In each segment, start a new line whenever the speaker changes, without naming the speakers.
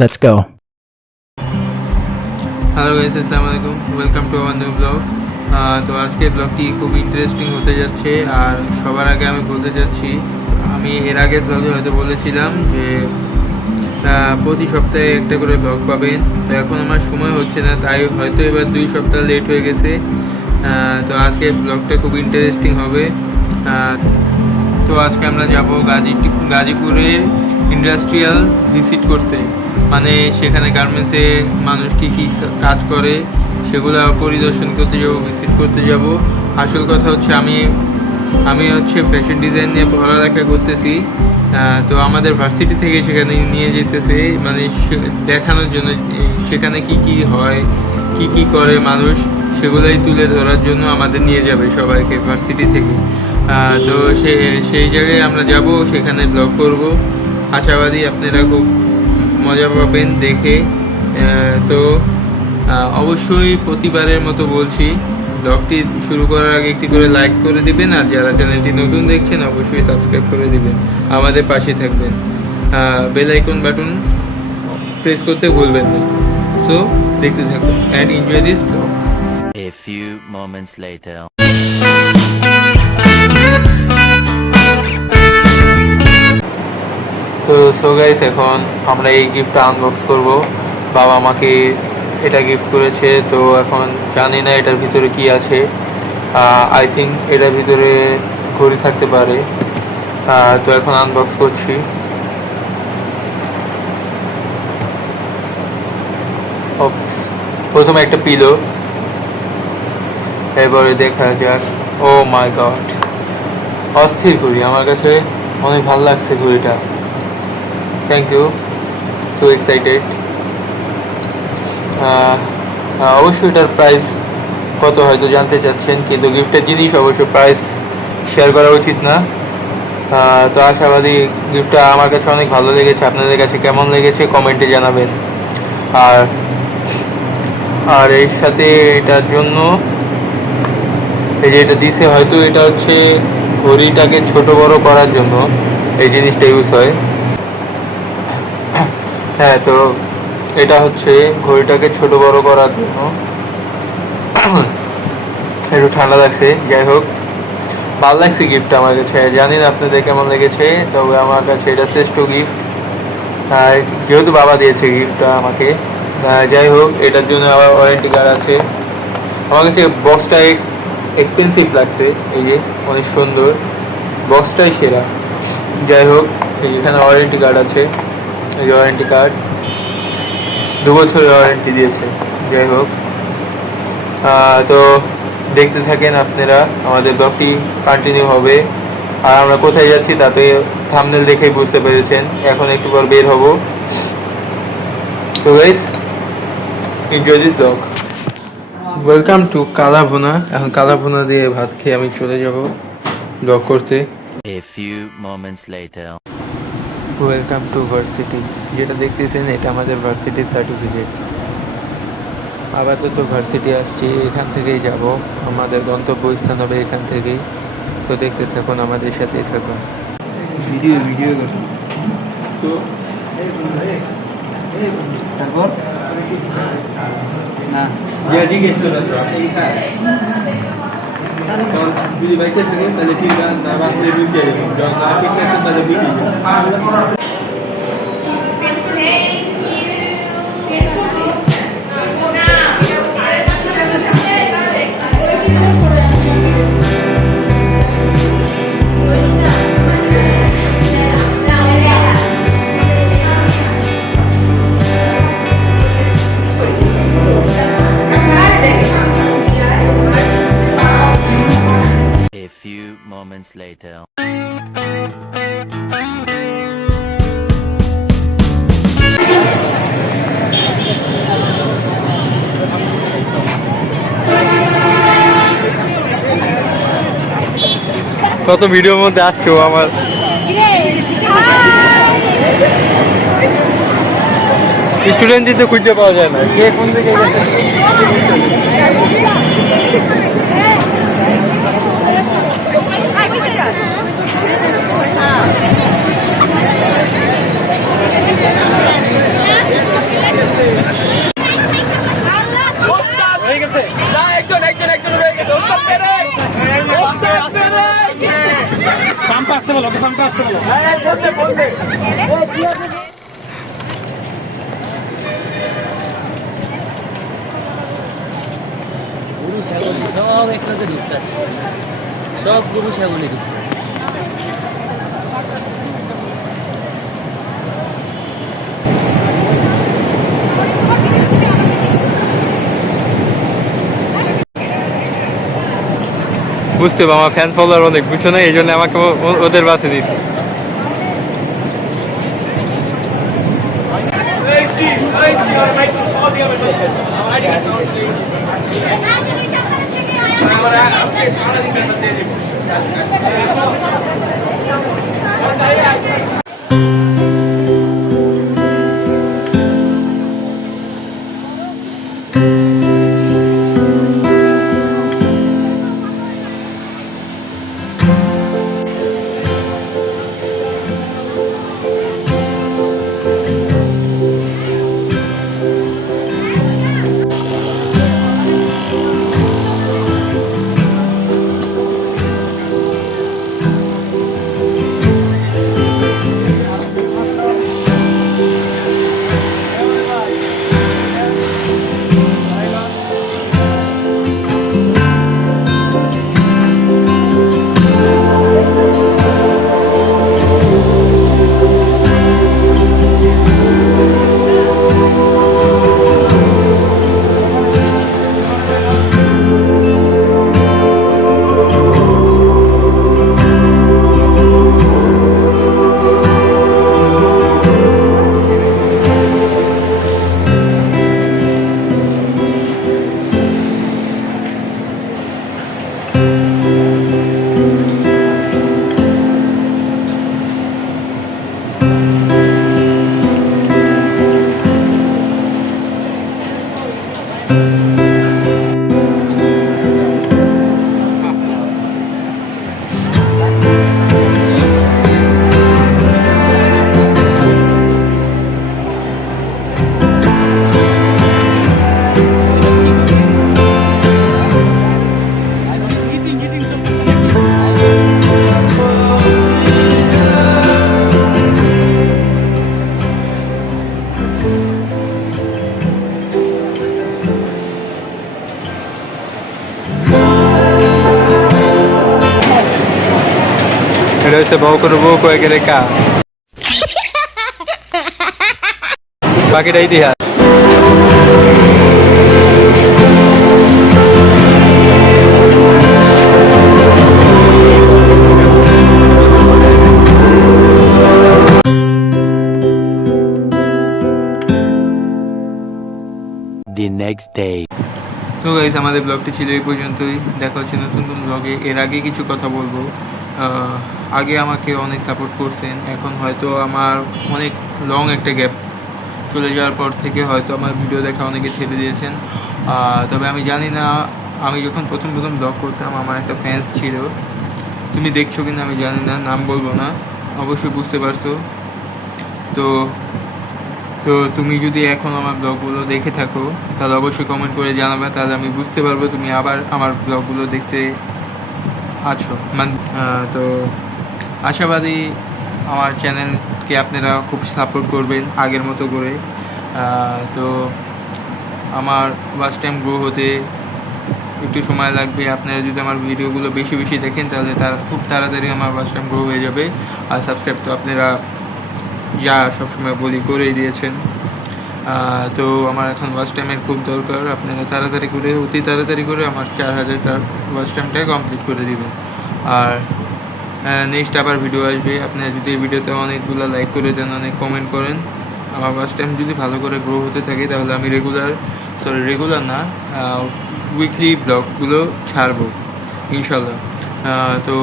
Let's go.
Hello guys আসসালামু আলাইকুম welcome to our new blog তো আজকে ব্লগটি খুব ইন্টারেস্টিং হতে যাচ্ছে আর সবার আগে আমি বলতে চাচ্ছি, আমি এর আগের ব্লগে হয়তো বলেছিলাম যে প্রতি সপ্তাহে একটা করে ব্লগ পাবেন। তো এখন আমার সময় হচ্ছে না, তাই হয়তো এবার দুই সপ্তাহ লেট হয়ে গেছে। তো আজকে ব্লগটা খুব ইন্টারেস্টিং হবে। তো আজকে আমরা যাব গাজী গাজীপুরের ইন্ডাস্ট্রিয়াল ভিজিট করতে। মানে সেখানে গার্মেন্টসে মানুষ কী কী কাজ করে, সেগুলো পরিদর্শন করতে যাব ভিজিট করতে যাব। আসল কথা হচ্ছে আমি আমি হচ্ছে ফ্যাশন ডিজাইন নিয়ে পড়ালেখা করতেছি। তো আমাদের ভার্সিটি থেকে সেখানে নিয়ে যেতেছে। মানে দেখানোর জন্য, সেখানে কি কি হয়, কি কি করে মানুষ, সেগুলোই তুলে ধরার জন্য আমাদের নিয়ে যাবে সবাইকে ভার্সিটি থেকে। তো সে, সেই জায়গায় আমরা যাব, সেখানে ব্লগ করব। আশাবাদী আপনারা খুব মজা পাবেন দেখে। তো অবশ্যই প্রতিবারের মতো বলছি, ব্লগটি শুরু করার আগে একটি করে লাইক করে দিবেন, আর যারা চ্যানেলটি নতুন দেখছেন, অবশ্যই সাবস্ক্রাইব করে দিবেন, আমাদের পাশে থাকবেন। বেল আইকন বাটন প্রেস করতে ভুলবেন না। সো দেখতে থাকুন and enjoy this vlog
A few moments later.
So guys এখন আমরা এই গিফটটা আনবক্স করব। বাবা আমাকে এটা গিফট করেছে, তো এখন জানি না এটার ভিতরে কি আছে। আই থিঙ্ক এটার ভিতরে ঘড়ি থাকতে পারে। তো এখন আনবক্স করছি. প্রথমে একটা পিলো এরপরে দেখা যাক। ও মাই গড অস্থির ঘড়ি। আমার কাছে অনেক ভালো লাগছে ঘড়িটা। থ্যাংক ইউ সো এক্সাইটেড অবশ্যই এটার প্রাইস কত হয়তো জানতে চাচ্ছেন, কিন্তু গিফটের জিনিস অবশ্য প্রাইস শেয়ার করা উচিত না। তো আশাবাদী গিফটটা আমার কাছে অনেক ভালো লেগেছে। আপনাদের কাছে কেমন লেগেছে কমেন্টে জানাবেন। আর আর এর সাথে এটার জন্য এই যে এটা দিছে, হয়তো এটা হচ্ছে ঘড়িটাকে ছোট বড় করার জন্য এই জিনিসটা ইউজ হয়। হ্যাঁ তো এটা হচ্ছে ঘড়িটাকে ছোট বড় করার জন্য। একটু ঠান্ডা লাগছে, যাই হোক। ভালো লাগছে গিফটটা আমার কাছে। জানি না আপনাদের কেমন লেগেছে, তবে আমার কাছে এটা শ্রেষ্ঠ গিফট যেহেতু বাবা দিয়েছে গিফটটা আমাকে যাই হোক, এটার জন্য আবার ওয়ারেন্টি কার্ড আছে। আমার কাছে বক্সটা এক্সপেন্সিভ লাগছে, এই যে, অনেক সুন্দর। বক্সটাই সেরা। যাই হোক এখানে ওয়ারেন্টি কার্ড আছে। ওয়ারেন্টি কার্ড দু বছর ওয়ারেন্টি দিয়েছে। যাই হোক। তো দেখতে থাকেন আপনারা আমাদের ব্লগটি কন্টিনিউ হবে। আর আমরা কোথায় যাচ্ছি তাতে থামনেল দেখেই বুঝতে পেরেছেন। এখন একটু পর বের হব। তো guys enjoy this vlog welcome to Kala Bhuna এখন কালা ভুনা দিয়ে ভাত খেয়ে আমি চলে যাব ব্লগ করতে।
A few moments later.
Welcome to varsity যেটা দেখতেছেন, এটা আমাদের ভার্সিটির সার্টিফিকেট আপাতত ভার্সিটি আসছি, এখান থেকেই যাব। আমাদের গন্তব্যস্থান হবে এখান থেকেই। তো দেখতে থাকুন, আমাদের সাথেই থাকুন। ভিডিও ভিডিও তো, তারপর? না যদি বাইকে থাকে তাহলে ঠিক না যাবে যখন না ঠিক আছে তাহলে বিক্রি
moments later.
কত ভিডিওর মধ্যে আসছো আমার স্টুডেন্টই তো খুঁজতে পাওয়া যায় না কে কোন দিকে গেছে
গরু ছাগলি সব একটাতে ঢুকতেছে সব গরু ছাগলি ঢুকতেছে
বুঝতে পারো আমার ফ্যান ফলোয়ার অনেক বুঝছ না? এই জন্য আমাকে ওদের বাসে দিয়েছে। আমরা আজকে সারাদিনের মধ্যে দেব এটা হচ্ছে বউ করে বউ কয়েকের কা বাকিটা ইতিহাস
day.
তো গাইজ আমাদের ব্লগটি ছিল এই পর্যন্তই। দেখা হচ্ছে নতুন নতুন ব্লগে এর আগে কিছু কথা বলব। আগে আমাকে অনেক সাপোর্ট করছেন। এখন হয়তো আমার অনেক লং একটা গ্যাপ চলে যাওয়ার পর থেকে হয়তো আমার ভিডিও দেখা অনেকে ছেড়ে দিয়েছেন। তবে আমি জানি না, আমি যখন প্রথম প্রথম ব্লগ করতাম, আমার একটা ফ্যান্স ছিল। তুমি দেখছ কিনা আমি জানি না, নাম বলব না। অবশ্যই বুঝতে পারছ। তো তো তুমি যদি এখন আমার ব্লগগুলো দেখে থাকো, তাহলে অবশ্যই কমেন্ট করে জানাবে, তাহলে আমি বুঝতে পারব তুমি আবার আমার ব্লগগুলো দেখতে আছো। মান তো আশাবাদী আমার চ্যানেলকে আপনারা খুব সাপোর্ট করবেন আগের মতো করে। তো আমার ওয়াচ টাইম গ্রো হতে একটু সময় লাগবে। আপনারা যদি আমার ভিডিওগুলো বেশি বেশি দেখেন, তাহলে তারা, খুব তাড়াতাড়ি আমার ওয়াচ টাইম গ্রো হয়ে যাবে। আর সাবস্ক্রাইব তো আপনারা যা সবসময় বলি করেই দিয়েছেন। তো আমার এখন ওয়াচ টাইমের খুব দরকার। আপনারা তাড়াতাড়ি করে, অতি তাড়াতাড়ি করে আমার চার হাজার ওয়াচ টাইমটা কমপ্লিট করে দিবেন। আর নেক্সট আবার ভিডিও আসবে। আপনারা যদি এই ভিডিওতে অনেকগুলো লাইক করে দেন, অনেক কমেন্ট করেন, আমার ওয়াচ টাইম যদি ভালো করে গ্রো হতে থাকে, তাহলে আমি রেগুলার সরি রেগুলার না উইকলি ব্লগগুলো ছাড়বো ইনশাল্লাহ তো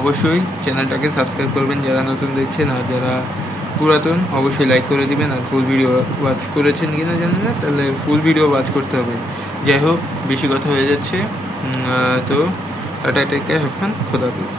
অবশ্যই চ্যানেলটাকে সাবস্ক্রাইব করবেন, যারা নতুন দেখছেন আর যারা পুরাতন, অবশ্যই লাইক করে দিবেন আর ফুল ভিডিও ওয়াচ করেছেন কিনা জানি না, তাহলে ফুল ভিডিও ওয়াচ করতে হবে। যাই হোক, বেশি কথা হয়ে যাচ্ছে। তো, ta ta take care have fun খোদা হাফিজ।